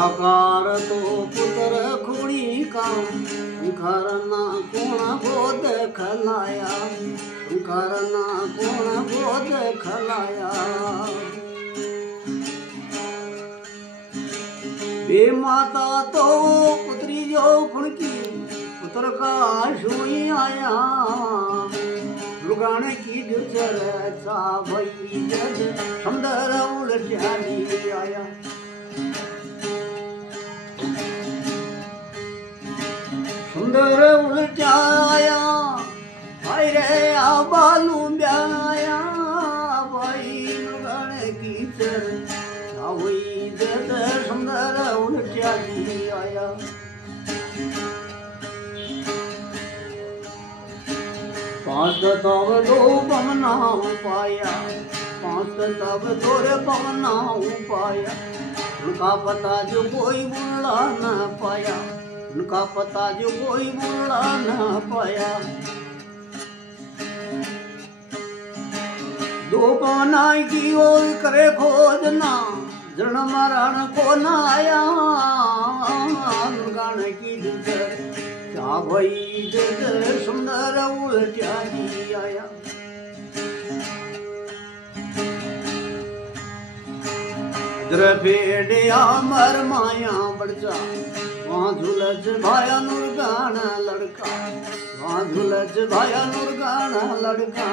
साकार तो पुत्र खुड़ी का शंकरना कोण गोद खलाया शंकरना कोण गोद खलाया बे माता तो पुत्री जो खुणकी पुत्र का सोई आया दुर्गाने की चरचा भई जद सुंदर उलट्याली आया सुंदर उलट्याया भाई रे बालू ब्याया भाई दुर्गाने की चरचा भई जद सुंदर उलट्याली आया पांच तब दो पवना पाया पांच तब तोरे पवना पाया उनका पता जो कोई बुला न पाया उनका पता जो कोई बुला न पाया दो पवना की ओर करे खोजना जन मरण को न आया दुर्गाने की दुर्ग भई जद सुंदर उलट्याली आया द्रफेड़िया मर माया बड़चा वहाँ झुलझ भाया नुरगान लड़का वहाँ झुलझ भाया नुरगान लड़का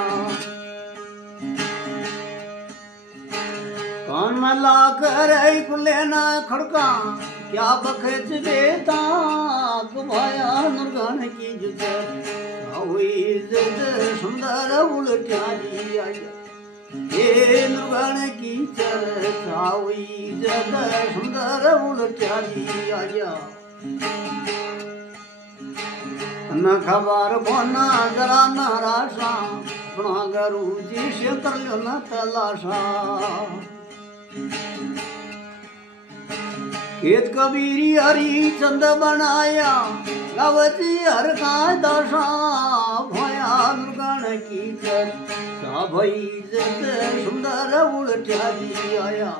कान में ला कर लेना खड़का क्या बखेच देता भाया नुरगान की जुजर हुई जद सुंदर उलट्याली आया ये नुरगान की चर्चा हुई जद सुंदर उलट्याली आया न खबर कोना जरा नाराशा अपना गुरु जी से कर लो न तलाशा खेत कबीरी हरी चंद बनाया गावती हर का दशा भया दुर्गान की चर्चा भई जद सुंदर उलट्याली आया।